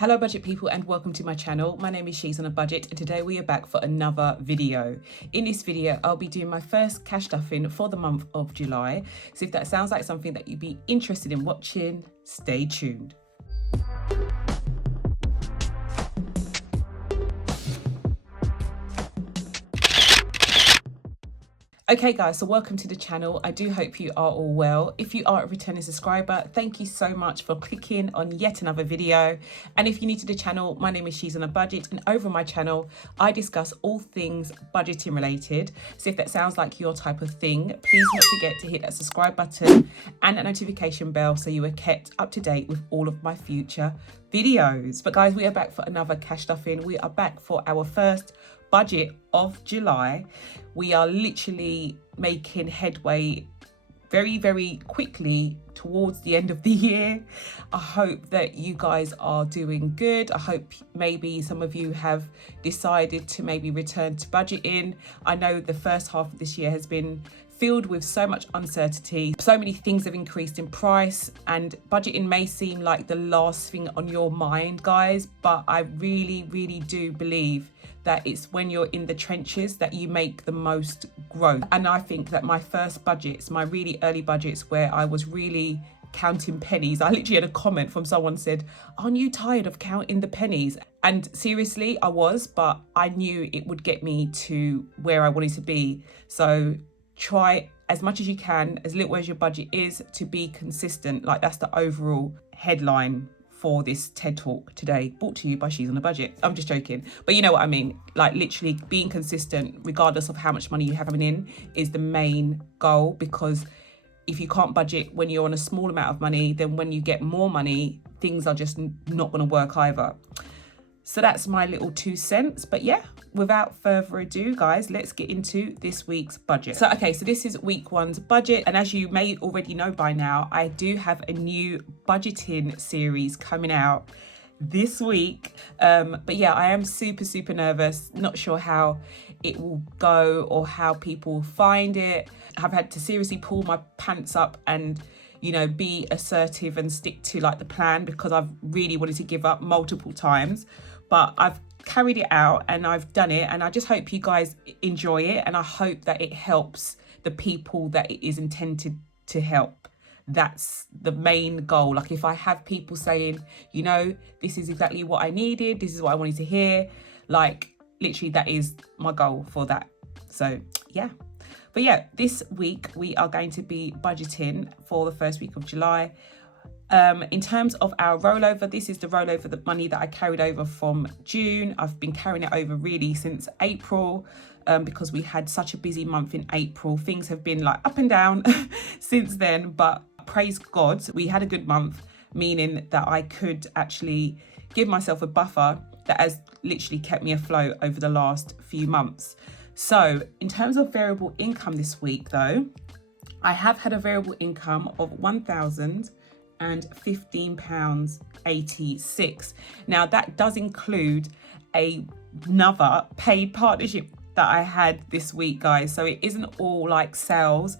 Hello budget people and welcome to my channel. My name is She's on a Budget and today we are back for another video. In this video, I'll be doing my first cash stuffing for the month of July. So if that sounds like something that you'd be interested in watching, stay tuned. Okay guys, so welcome to the channel. I do hope you are all well. If you are a returning subscriber, thank you so much for clicking on yet another video. And if you're new to the channel, my name is She's on a Budget and over my channel, I discuss all things budgeting related. So if that sounds like your type of thing, please don't forget to hit that subscribe button and that notification bell so you are kept up to date with all of my future videos. But guys, we are back for another cash stuffing. We are back for our first budget of July. We are literally making headway very quickly towards the end of the year. I hope that you guys are doing good. I hope maybe some of you have decided to maybe return to budgeting. I know the first half of this year has been filled with so much uncertainty. So many things have increased in price and budgeting may seem like the last thing on your mind, guys, but I really do believe that it's when you're in the trenches that you make the most growth. And I think that my first budgets, my really early budgets where I was really counting pennies, I literally had a comment from someone said, aren't you tired of counting the pennies? And seriously, I was, but I knew it would get me to where I wanted to be. So try as much as you can, as little as your budget is, to be consistent. Like that's the overall headline for this TED Talk today, brought to you by She's on a Budget. I'm just joking, but you know what I mean. Like literally being consistent, regardless of how much money you have coming in, is the main goal, because if you can't budget when you're on a small amount of money, then when you get more money, things are just not going to work either. So that's my little 2 cents. But yeah, without further ado, guys, let's get into this week's budget. So, okay, so this is week one's budget. And as you may already know by now, I do have a new budgeting series coming out this week. But yeah, I am super nervous. Not sure how it will go or how people will find it. I've had to seriously pull my pants up and be assertive and stick to like the plan, because I've really wanted to give up multiple times. But I've carried it out and I've done it, and I just hope you guys enjoy it, and I hope that it helps the people that it is intended to help. That's the main goal. Like if I have people saying, this is exactly what I needed, this is what I wanted to hear, like literally that is my goal for that. So yeah. But yeah, this week we are going to be budgeting for the first week of July. In terms of our rollover, this is the rollover, the money that I carried over from June. I've been carrying it over really since April, because we had such a busy month in April. Things have been like up and down since then, but praise God, we had a good month, meaning that I could actually give myself a buffer that has literally kept me afloat over the last few months. So in terms of variable income this week though, I have had a variable income of £1,015.86. Now that does include another paid partnership that I had this week, guys. So it isn't all like sales.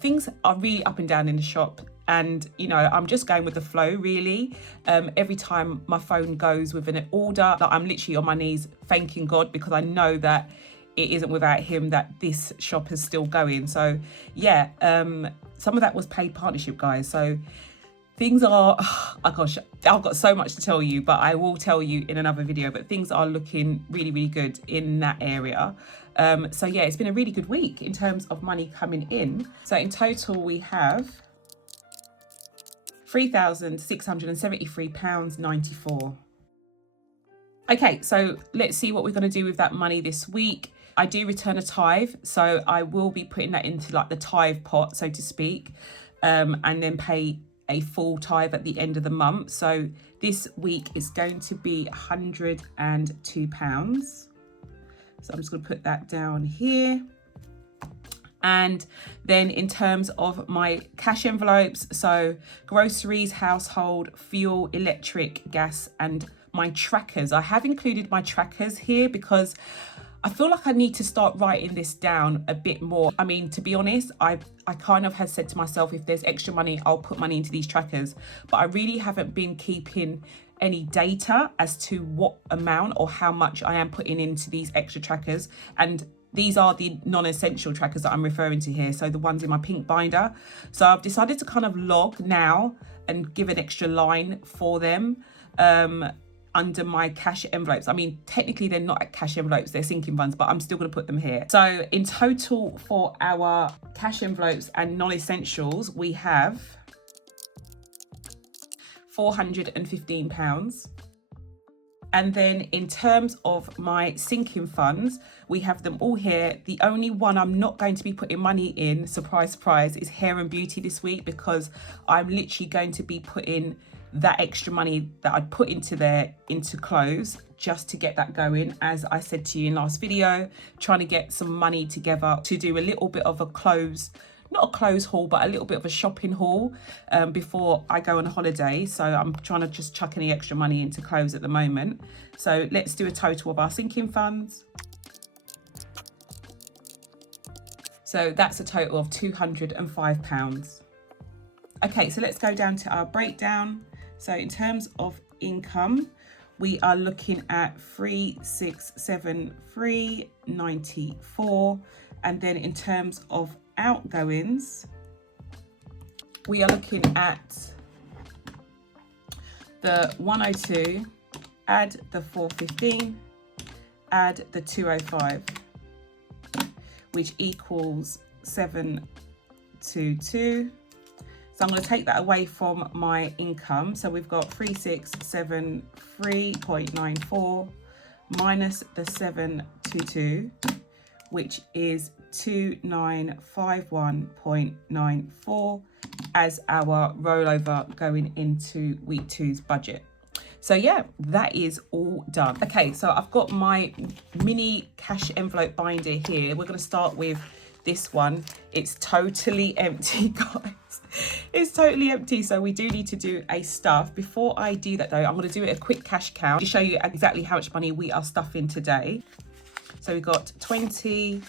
Things are really up and down in the shop. And, I'm just going with the flow, really. Every time my phone goes with an order, like, I'm literally on my knees thanking God, because I know that it isn't without him that this shop is still going. So yeah, some of that was paid partnership, guys. So things are, oh gosh, I've got so much to tell you, but I will tell you in another video. But things are looking really good in that area. So yeah, it's been a really good week in terms of money coming in. So in total, we have £3,673.94. Okay, so let's see what we're going to do with that money this week. I do return a tithe, so I will be putting that into like the tithe pot, so to speak, and then pay a full tithe at the end of the month. So this week is going to be £102. So I'm just going to put that down here. And then in terms of my cash envelopes, so groceries, household, fuel, electric, gas, and my trackers. I have included my trackers here because I feel like I need to start writing this down a bit more. I mean, to be honest, I kind of have said to myself, if there's extra money, I'll put money into these trackers. But I really haven't been keeping any data as to what amount or how much I am putting into these extra trackers. And these are the non-essential trackers that I'm referring to here, so the ones in my pink binder. So I've decided to kind of log now and give an extra line for them under my cash envelopes. I mean, technically they're not cash envelopes, they're sinking funds, but I'm still going to put them here. So in total for our cash envelopes and non-essentials, we have £415. And then in terms of my sinking funds, we have them all here. The only one I'm not going to be putting money in, surprise, surprise, is hair and beauty this week, because I'm literally going to be putting that extra money that I'd put into there into clothes, just to get that going. As I said to you in last video, trying to get some money together to do a little bit of a clothes, not a clothes haul, but a little bit of a shopping haul before I go on holiday. So I'm trying to just chuck any extra money into clothes at the moment. So let's do a total of our sinking funds. So that's a total of £205. Okay, so let's go down to our breakdown. So in terms of income, we are looking at 3,673.94, and then in terms of outgoings, we are looking at the 102, add the 415, add the 205, which equals 722. So I'm going to take that away from my income. So we've got 3673.94 minus the 722, which is 2951.94 as our rollover going into week 2's budget. So yeah, that is all done. Okay, so I've got my mini cash envelope binder here. We're going to start with this one. It's totally empty, guys. It's totally empty, so we do need to do a stuff. Before I do that though, I'm going to do a quick cash count to show you exactly how much money we are stuffing today. So we've got 20,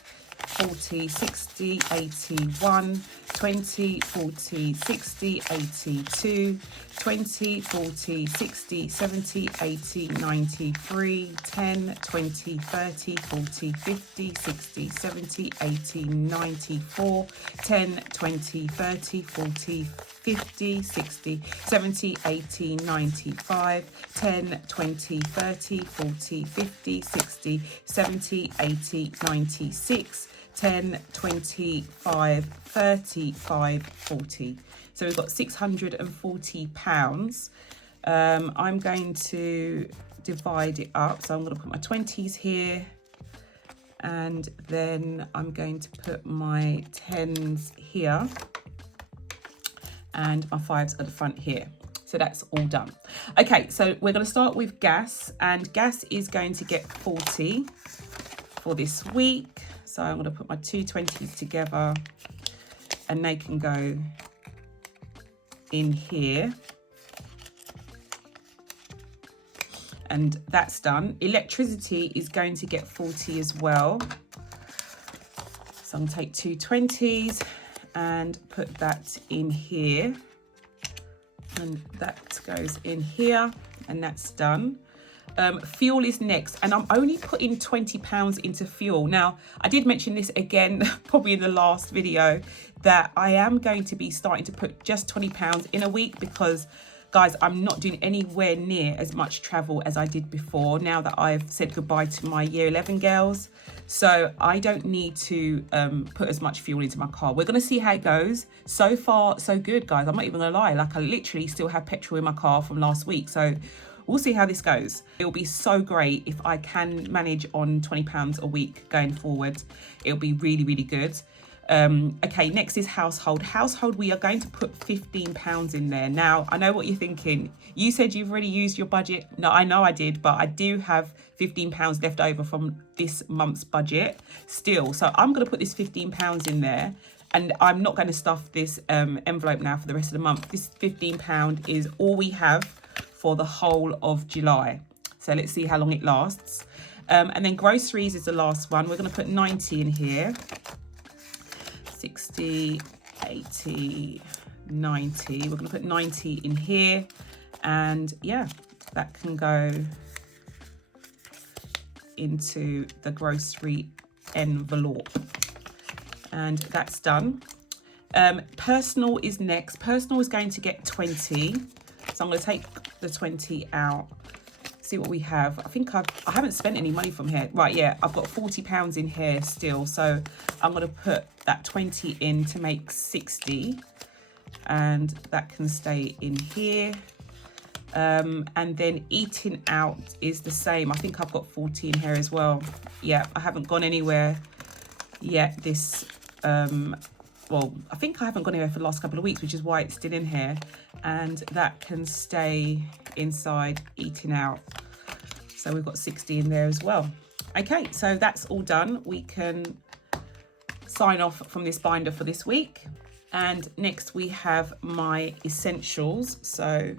40, 60, 81, 20, 40, 60, 82, 20, 40, 60, 70, 80, 93, 10, 20, 30, 40, 50, 60, 70, 80, 94, 10, 20, 30, 40, 50, 60, 70, 80, 95, 10, 20, 30, 40, 50, 60, 70, 80, 96, 10, 25, 35, 40. So we've got £640. I'm going to divide it up. So I'm going to put my 20s here, and then I'm going to put my 10s here, and my 5s at the front here. So that's all done. Okay, so we're going to start with gas, and gas is going to get 40 for this week. So I'm going to put my two 20s together, and they can go in here. And that's done. Electricity is going to get 40 as well. So I'm going to take two 20s and put that in here. And that goes in here, and that's done. Fuel is next, and I'm only putting £20 into fuel. Now, I did mention this again, probably in the last video, that I am going to be starting to put just £20 in a week, because guys, I'm not doing anywhere near as much travel as I did before, now that I've said goodbye to my year 11 girls. So I don't need to put as much fuel into my car. We're going to see how it goes. So far, so good, guys. I'm not even going to lie. Like, I literally still have petrol in my car from last week. So we'll see how this goes. It'll be so great if I can manage on £20 a week going forward. It'll be really, really good. Okay, next is household. Household, we are going to put £15 in there. Now, I know what you're thinking. You said you've already used your budget. No, I know I did, but I do have £15 left over from this month's budget still. So I'm going to put this £15 in there, and I'm not going to stuff this envelope now for the rest of the month. This £15 is all we have for the whole of July. So let's see how long it lasts. And then groceries is the last one. We're going to put 90 in here. 60, 80, 90. We're going to put 90 in here. And yeah, that can go into the grocery envelope. And that's done. Personal is next. Personal is going to get 20. So I'm going to take the 20 out. See what we have. I think I haven't spent any money from here. Right, yeah, I've got £40 in here still. So I'm going to put that 20 in to make 60. And that can stay in here. And then eating out is the same. I think I've got 40 in here as well. Yeah, I haven't gone anywhere yet this well, I think I haven't gone anywhere for the last couple of weeks, which is why it's still in here. And that can stay inside eating out. So we've got 60 in there as well. Okay, so that's all done. We can sign off from this binder for this week. And next we have my essentials. So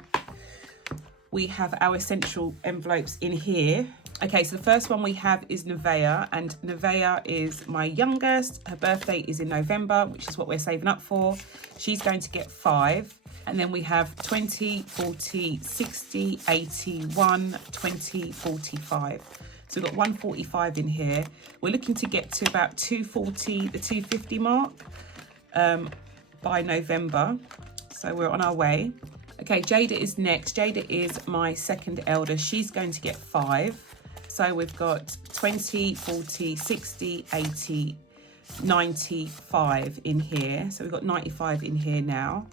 we have our essential envelopes in here. Okay, so the first one we have is Nevaeh, and Nevaeh is my youngest. Her birthday is in November, which is what we're saving up for. She's going to get 5. And then we have 20, 40, 60, 80, 1, 20, 45. So we've got 145 in here. We're looking to get to about 240, the 250 mark by November. So we're on our way. Okay, Jada is next. Jada is my second eldest. She's going to get 5. So we've got 20, 40, 60, 80, 95 in here. So we've got 95 in here now.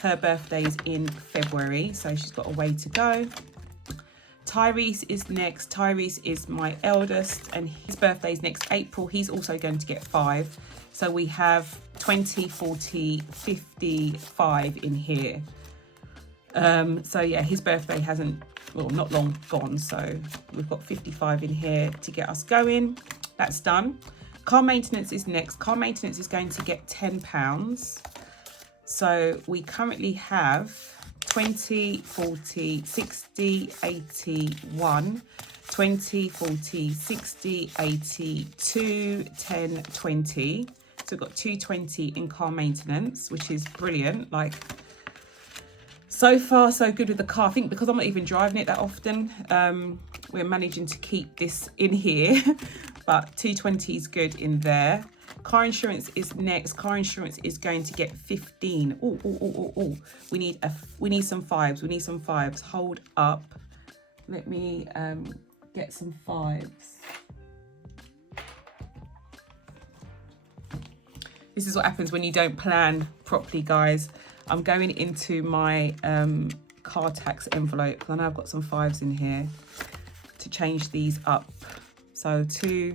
Her birthday is in February, so she's got a way to go. Tyrese is next. Tyrese is my eldest, and his birthday is next April. He's also going to get 5. So we have 20, 40, 55 in here. So yeah, his birthday hasn't, well, not long gone. So we've got 55 in here to get us going. That's done. Car maintenance is next. Car maintenance is going to get £10. So we currently have 20, 40, 60, 80, 1, 20, 40, 60, 80, 2, 10, 20. So we've got 220 in car maintenance, which is brilliant. Like, so far, so good with the car. I think because I'm not even driving it that often, we're managing to keep this in here. But 220 is good in there. Car insurance is next. Car insurance is going to get 15. Oh. We need some 5s. We need some 5s. Hold up. Let me get some 5s. This is what happens when you don't plan properly, guys. I'm going into my car tax envelope. I know I've got some 5s in here to change these up. So 2,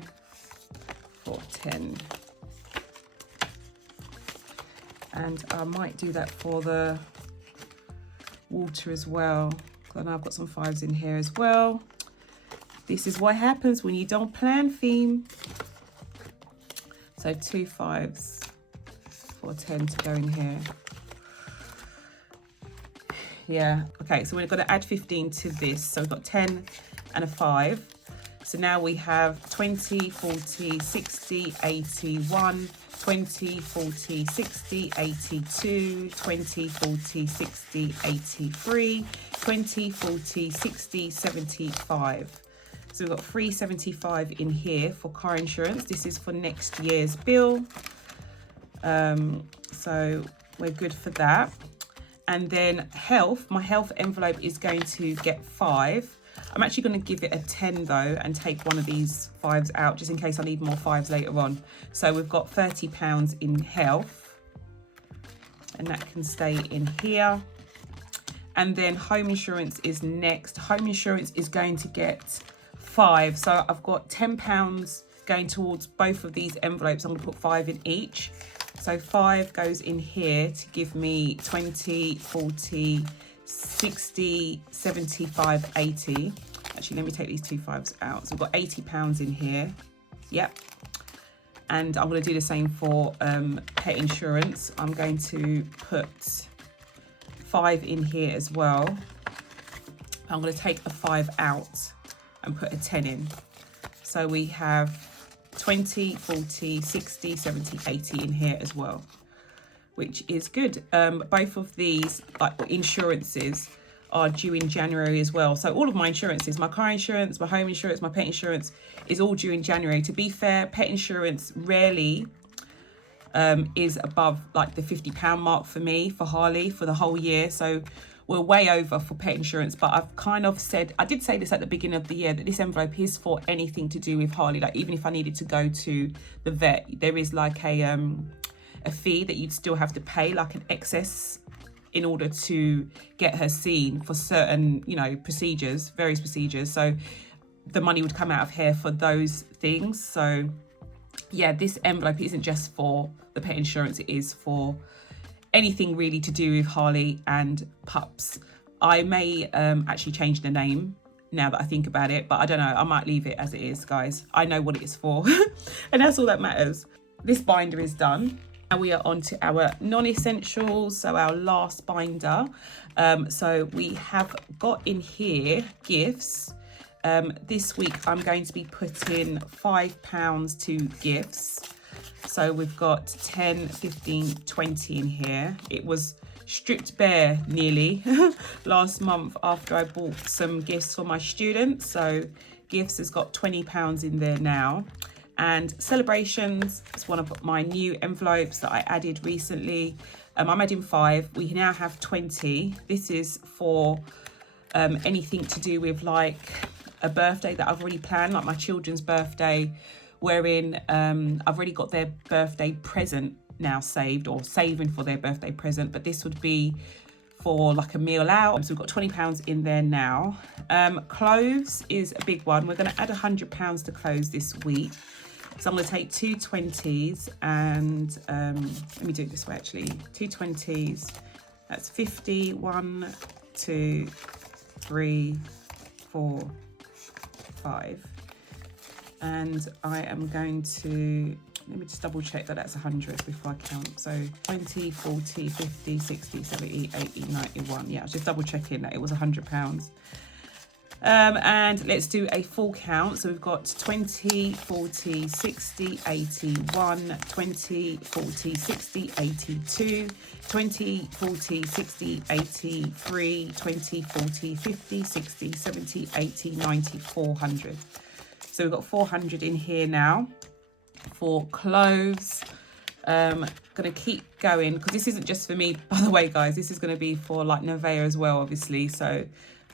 4, 10. And I might do that for the water as well. I know I've got some 5s in here as well. This is what happens when you don't plan, theme. So 2 5s, 4 10s to go in here. Yeah, okay, so we're going to add 15 to this. So we've got 10 and a 5. So now we have 20, 40, 60, 80, 1, 20, 40, 60, 82, 20, 40, 60, 83, 20, 40, 60, 75. So we've got 375 in here for car insurance. This is for next year's bill. So we're good for that. And then health, my health envelope is going to get 5. I'm actually going to give it a 10 though and take one of these 5s out just in case I need more 5s later on. So we've got £30 in health and that can stay in here. And then home insurance is next. Home insurance is going to get 5. So I've got £10 going towards both of these envelopes. I'm going to put 5 in each. So 5 goes in here to give me 20, 40, 60, 75, 80. Actually, let me take these 2 5s out. So we've got £80 in here. Yep. And I'm going to do the same for pet insurance. I'm going to put 5 in here as well. I'm going to take a 5 out and put a 10 in. So we have 20, 40, 60, 70, 80 in here as well, which is good. Both of these, like insurances, are due in January as well. So all of my insurances, my car insurance, my home insurance, my pet insurance is all due in January. To be fair, pet insurance rarely is above like the £50 mark for me, for Harley, for the whole year. So we're way over for pet insurance, but I've kind of said, I did say this at the beginning of the year, that this envelope is for anything to do with Harley. Like even if I needed to go to the vet, there is like a fee that you'd still have to pay, like an excess, in order to get her seen for certain, you know, procedures, various procedures. So the money would come out of here for those things. So yeah, this envelope isn't just for the pet insurance, it is for anything really to do with Harley and pups. I may actually change the name now that I think about it, but I don't know, I might leave it as it is, guys. I know what it is for and that's all that matters. This binder is done and we are on to our non-essentials, so our last binder. So we have got in here gifts. This week I'm going to be putting £5 to gifts. So we've got 10, 15, 20 in here. It was stripped bare nearly last month after I bought some gifts for my students. So gifts has got £20 in there now. And celebrations is one of my new envelopes that I added recently. I'm adding 5. We now have 20. This is for anything to do with like a birthday that I've already planned, like my children's birthday, wherein I've already got their birthday present now saved, or saving for their birthday present, but this would be for like a meal out. So we've got £20 in there now. Clothes is a big one. We're going to add £100 to clothes this week. So I'm going to take 2 20s and let me do it this way actually. 2 20s, that's 50. 1, 2, 3, 4, 5. And I am going to, let me just double check that that's 100 before I count. So 20, 40, 50, 60, 70, 80, 91. Yeah, I was just double checking that it was £100. And let's do a full count. So we've got 20, 40, 60, 81, 20, 40, 60, 82, 20, 40, 60, 83, 20, 40, 50, 60, 70, 80, 90, 400. So we've got 400 in here now for clothes. Gonna keep going because this isn't just for me, by the way, guys. This is gonna be for like Nevaeh as well, obviously. So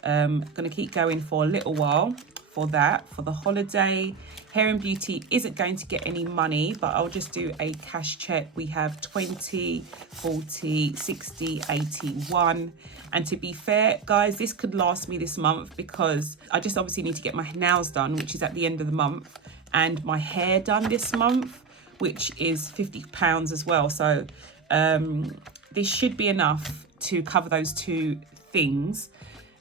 gonna keep going for a little while for that, for the holiday. Hair and beauty isn't going to get any money, but I'll just do a cash check. We have 20, 40, 60, 81. And to be fair, guys, this could last me this month because I just obviously need to get my nails done, which is at the end of the month, and my hair done this month, which is £50 as well. So this should be enough to cover those two things.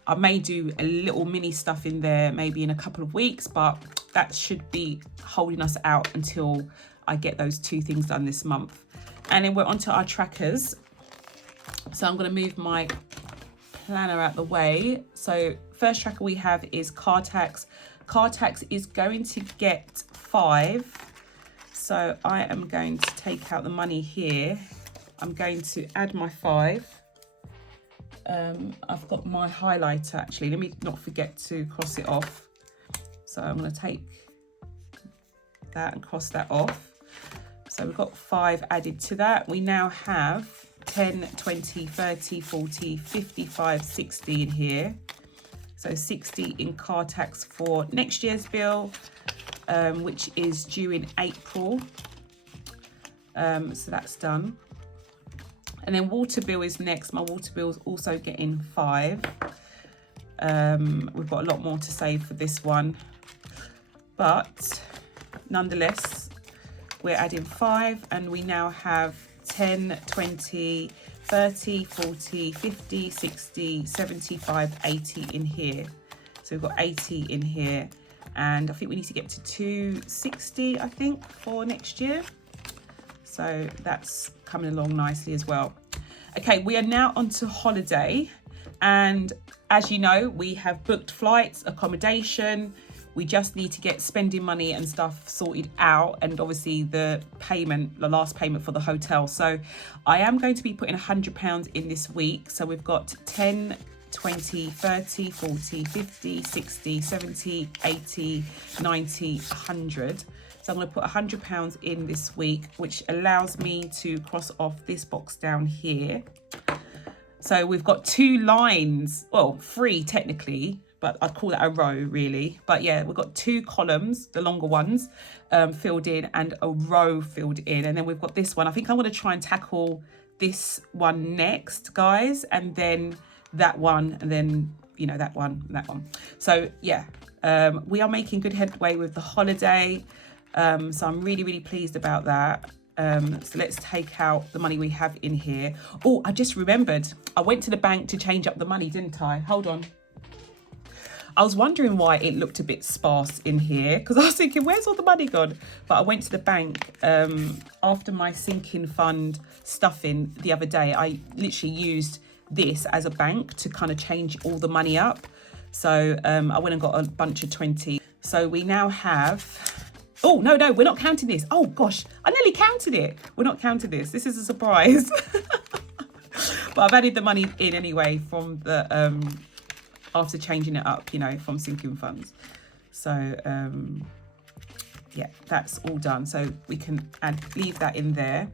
I may do a little mini stuff in there maybe in a couple of weeks, but that should be holding us out until I get those two things done this month. And then we're onto our trackers. So I'm going to move my planner out the way. So first tracker we have is car tax. Car tax is going to get 5. So I am going to take out the money here. I'm going to add my 5. I've got my highlighter actually. Let me not forget to cross it off. So I'm going to take that and cross that off. So we've got 5 added to that. We now have 10, 20, 30, 40, 55, 60 in here. So 60 in car tax for next year's bill, which is due in April. So that's done. And then water bill is next. My water bill is also getting 5. We've got a lot more to save for this one. But nonetheless, we're adding 5 and we now have 10, 20, 30, 40, 50, 60, 75, 80 in here. So we've got 80 in here. And I think we need to get to 260, I think, for next year. So that's coming along nicely as well. Okay, we are now onto holiday. And as you know, we have booked flights, accommodation. We just need to get spending money and stuff sorted out. And obviously the payment, the last payment for the hotel. So I am going to be putting £100 in this week. So we've got 10, 20, 30, 40, 50, 60, 70, 80, 90, 100. So I'm going to put £100 in this week, which allows me to cross off this box down here. So we've got 2 lines, well, 3 technically, but I'd call that a row really. But yeah, we've got 2 columns, the longer ones, filled in, and a row filled in. And then we've got this one. I think I'm going to try and tackle this one next, guys, and then that one, and then, you know, that one and that one. So yeah, we are making good headway with the holiday. So I'm really, really pleased about that. So let's take out the money we have in here. Oh, I just remembered. I went to the bank to change up the money, didn't I? Hold on. I was wondering why it looked a bit sparse in here, because I was thinking, where's all the money gone? But I went to the bank after my sinking fund stuffing the other day. I literally used this as a bank to kind of change all the money up. So I went and got a bunch of 20. So we now have... Oh, no, we're not counting this. Oh, gosh, I nearly counted it. We're not counting this. This is a surprise. But I've added the money in anyway from the, after changing it up, you know, from sinking funds. So, yeah, that's all done. So we can leave that in there.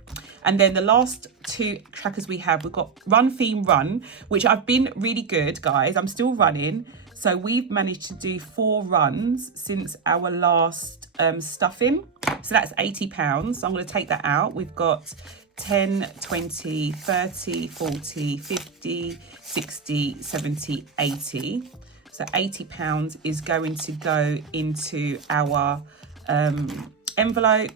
And then the last 2 trackers we have, we've got Run Theme Run, which I've been really good, guys. I'm still running. So we've managed to do 4 runs since our last stuffing. So that's £80. So I'm going to take that out. We've got 10, 20, 30, 40, 50, 60, 70, 80. So £80 is going to go into our envelope.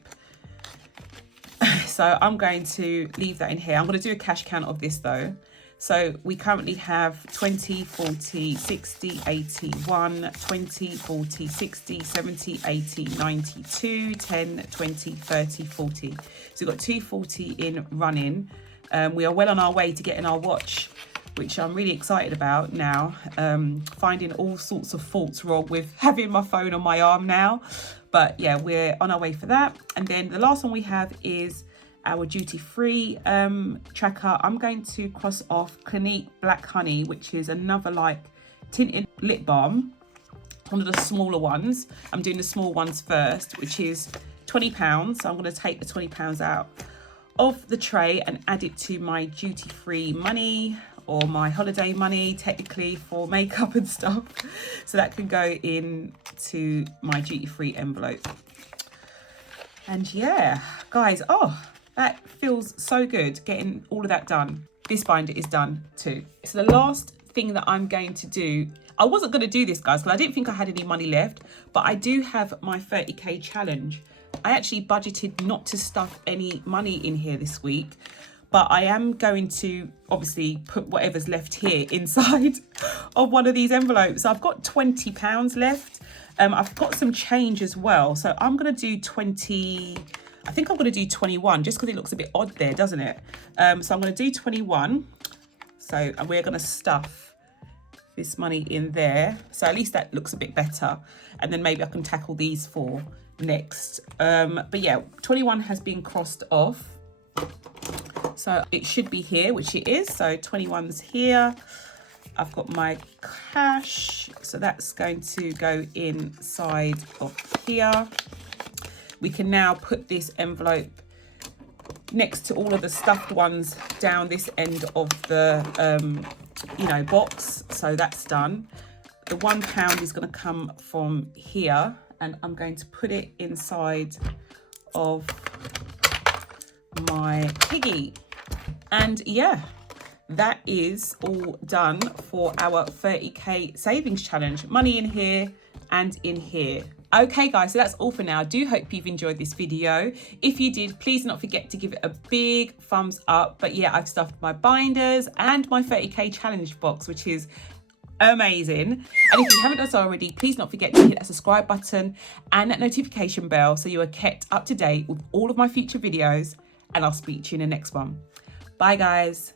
So I'm going to leave that in here. I'm going to do a cash count of this though. So we currently have 20, 40, 60, 81, 20, 40, 60, 70, 80, 92, 10, 20, 30, 40. So we've got 240 in running. We are well on our way to getting our watch, which I'm really excited about now. Finding all sorts of faults wrong with having my phone on my arm now. But yeah, we're on our way for that. And then the last one we have is our duty-free tracker. I'm going to cross off Clinique Black Honey, which is another like tinted lip balm, one of the smaller ones. I'm doing the small ones first, which is £20. So I'm going to take the £20 out of the tray and add it to my duty-free money, or my holiday money technically, for makeup and stuff. So that can go into my duty-free envelope. And yeah, guys, oh, that feels so good getting all of that done. This binder is done too. So the last thing that I'm going to do, I wasn't going to do this, guys, because I didn't think I had any money left, but I do have my 30k challenge. I actually budgeted not to stuff any money in here this week, but I am going to obviously put whatever's left here inside of one of these envelopes. So I've got £20 left. I've got some change as well. So I'm going to do 20, I think I'm going to do 21 just because it looks a bit odd there, doesn't it? So I'm going to do 21. So we're going to stuff this money in there. So at least that looks a bit better. And then maybe I can tackle these 4 next. But yeah, 21 has been crossed off. So it should be here, which it is. So 21's here. I've got my cash. So that's going to go inside of here. We can now put this envelope next to all of the stuffed ones down this end of the, you know, box. So that's done. The £1 is going to come from here, and I'm going to put it inside of my piggy. And yeah, that is all done for our 30k savings challenge. Money in here and in here. Okay guys, so that's all for now. I do hope you've enjoyed this video. If you did, please do not forget to give it a big thumbs up. But yeah, I've stuffed my binders and my 30k challenge box, which is amazing. And if you haven't done so already, please don't forget to hit that subscribe button and that notification bell so you are kept up to date with all of my future videos. And I'll speak to you in the next one. Bye guys.